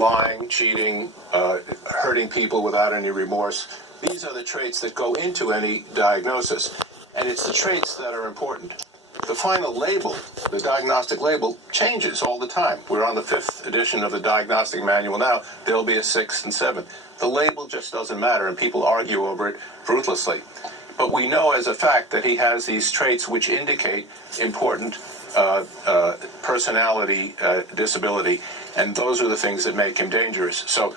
lying, cheating, hurting people without any remorse. These are the traits that go into any diagnosis, and it's the traits that are important. The final label, the diagnostic label, changes all the time. We're on the 5th edition of the diagnostic manual now. There'll be a 6th and 7th. The label just doesn't matter, and people argue over it ruthlessly. But we know as a fact that he has these traits which indicate important personality disability, and those are the things that make him dangerous. So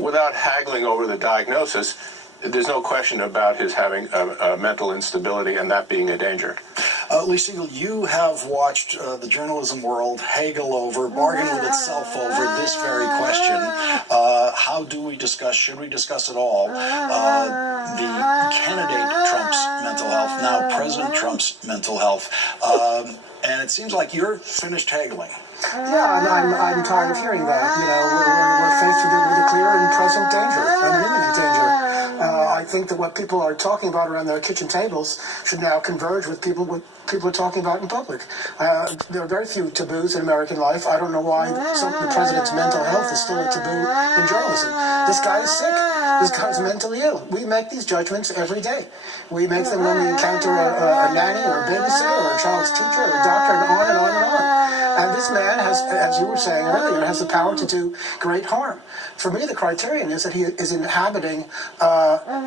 without haggling over the diagnosis, there's no question about his having a mental instability and that being a danger. Lee Siegel, you have watched the journalism world haggle over, bargain with itself over this very question. How do we discuss, should we discuss at all, the candidate Trump's mental health, now President Trump's mental health? And it seems like you're finished haggling. Yeah, and I'm tired of hearing that. You know, we're faced with a clear and present danger, an imminent danger. I think that what people are talking about around their kitchen tables should now converge with what people are talking about in public. There are very few taboos in American life. I don't know why the president's mental health is still a taboo in journalism. This guy is sick. This guy's mentally ill. We make these judgments every day. We make them when we encounter a nanny or a babysitter or a child's teacher or a doctor, and on and on and on. And this man has, as you were saying earlier, has the power to do great harm. For me, the criterion is that he is inhabiting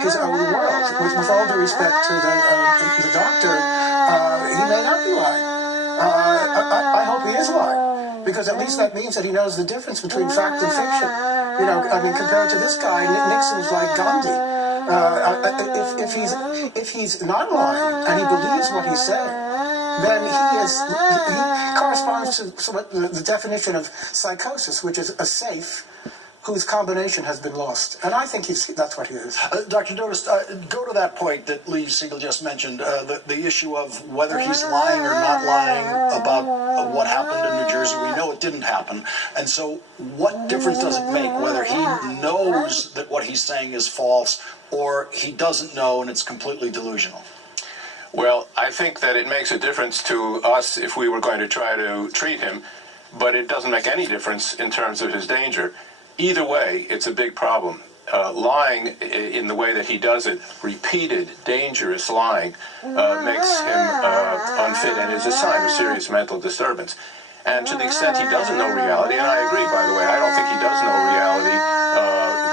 his own world. With all due respect to the doctor, he may not be lying. I hope he is lying, because at least that means that he knows the difference between fact and fiction. You know, I mean, compared to this guy, Nixon's like Gandhi. If he's not lying and he believes what he's saying, then he corresponds to the definition of psychosis, which is a safe whose combination has been lost. And I think that's what he is. Dr. Dotis, go to that point that Lee Siegel just mentioned, the issue of whether he's lying or not lying about what happened in New Jersey. We know it didn't happen. And so what difference does it make whether he knows that what he's saying is false or he doesn't know and it's completely delusional? Well, I think that it makes a difference to us if we were going to try to treat him, but it doesn't make any difference in terms of his danger. Either way, it's a big problem. Lying in the way that he does it, repeated, dangerous lying, makes him unfit and is a sign of serious mental disturbance. And to the extent he doesn't know reality, and I agree, by the way, I don't think he does know reality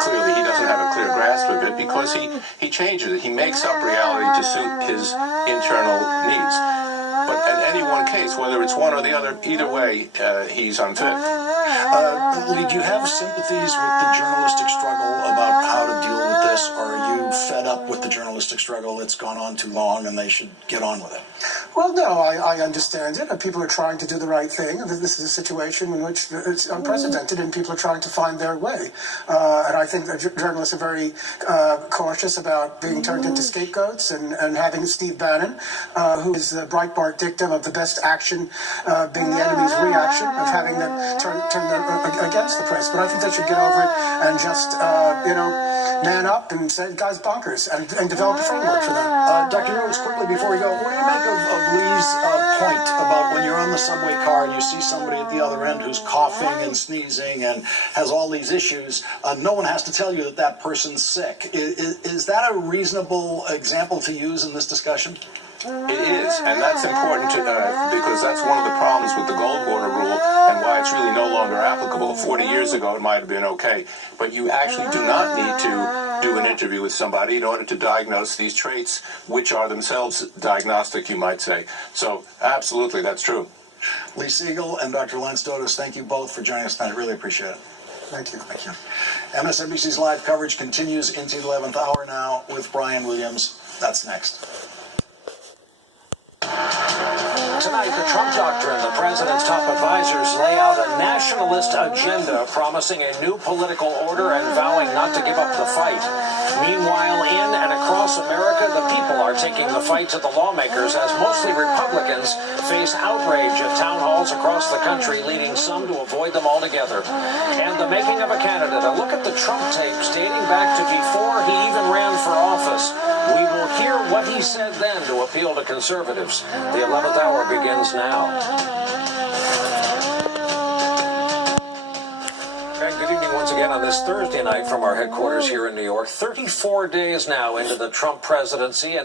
clearly. He doesn't have a clear grasp of it because he changes it. He makes up reality to suit his internal needs. But in any one case, whether it's one or the other, either way, he's unfit. Lee, do you have sympathies with the journalistic struggle about how to deal with this, or are you fed up with the journalistic struggle? It's gone on too long and they should get on with it? Well, no, I understand it. People are trying to do the right thing. This is a situation in which it's unprecedented and people are trying to find their way. And I think that journalists are very cautious about being turned into scapegoats and having Steve Bannon, who is the Breitbart dictum of the best action being the enemy's reaction, of having them turn them against the press. But I think they should get over it and just, man up and say, guy's bonkers, and develop a framework for that. Dr. Rhodes, quickly before we go, what do you make of Lee's point about when you're on the subway car and you see somebody at the other end who's coughing and sneezing and has all these issues, no one has to tell you that that person's sick. Is that a reasonable example to use in this discussion? It is, and that's important because that's one of the problems with the Goldwater rule and why it's really no longer applicable. 40 years ago, it might have been okay, but you actually do not need to do an interview with somebody in order to diagnose these traits, which are themselves diagnostic, you might say. So, absolutely, that's true. Lee Siegel and Dr. Lance Dotis, thank you both for joining us tonight. Really appreciate it. Thank you. Thank you. MSNBC's live coverage continues into the 11th hour now with Brian Williams. That's next. Tonight, the Trump doctrine, the president's top advisors lay out a nationalist agenda promising a new political order and vowing not to give up the fight. Meanwhile, in and across America, the people are taking the fight to the lawmakers as mostly Republicans face outrage at town halls across the country, leading some to avoid them altogether. And the making of a candidate, a look at the Trump tapes dating back to before he even ran for office. We will hear what he said then to appeal to conservatives. The 11th hour begins now. Good evening once again on this Thursday night from our headquarters here in New York. 34 days now into the Trump presidency. And